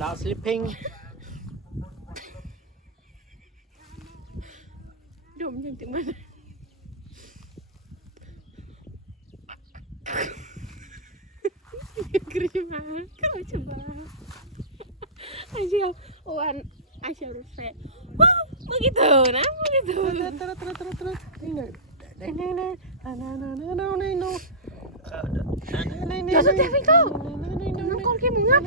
ดาวสลิปปิ้งดมยังถึงมันกรีมาก็เลยจะมาไอเชียววันไอเชียวรถไฟว้าวเมื่อกี้เธอนะเมื่อกี้เธอนี่หนึ่งเดี๋ยวสุดท้ายพี่ก็น้องก้อนแค่มึงอ่ะ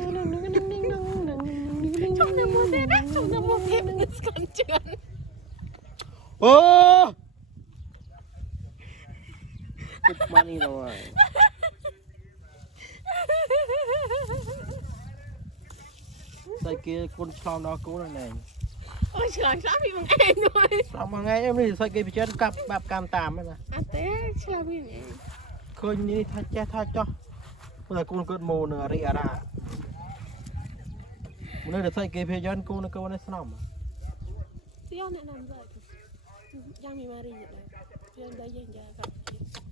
ชมน้ำโมเสนะชมน้ำโมเสมันสกันเจือนโอ้ติดมันนี่เลยใส่เกลือคนชอบนอกูนั่นเองโอ้ยเฉลยชอบพี่มึงเองด้วย ทำยังไงเอ็มนี่ใส่เกลือไปเชิญกับแบบการตามมันนะ อาเต้เฉลยพี่เอง เคยนี่ท่าแจ๊ท่าจ้อเมื่อกูเกิดโมเนอริอารามันเลยใส่เกลือไปเชิญกูนะกูวันนี้สนาม เสี่ยวแนะนำเลยยังมีมารีอยู่เลยยังได้ยังยากับ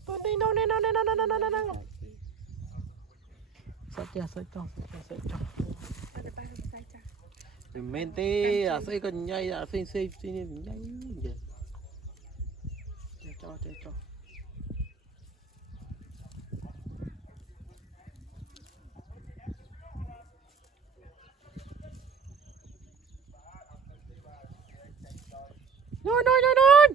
ตัวนี้น้องนี่น้องนี่น้องน้องน้องน้องใส่จ้าใส่จ้าใส่จ้า อะไรบ้างใส่จ้า เมนเต้ใส่กันใหญ่ใส่ใส่ใส่นี่ใหญ่ใหญ่จ้าจ้าจ้านู่นนู่นนู่น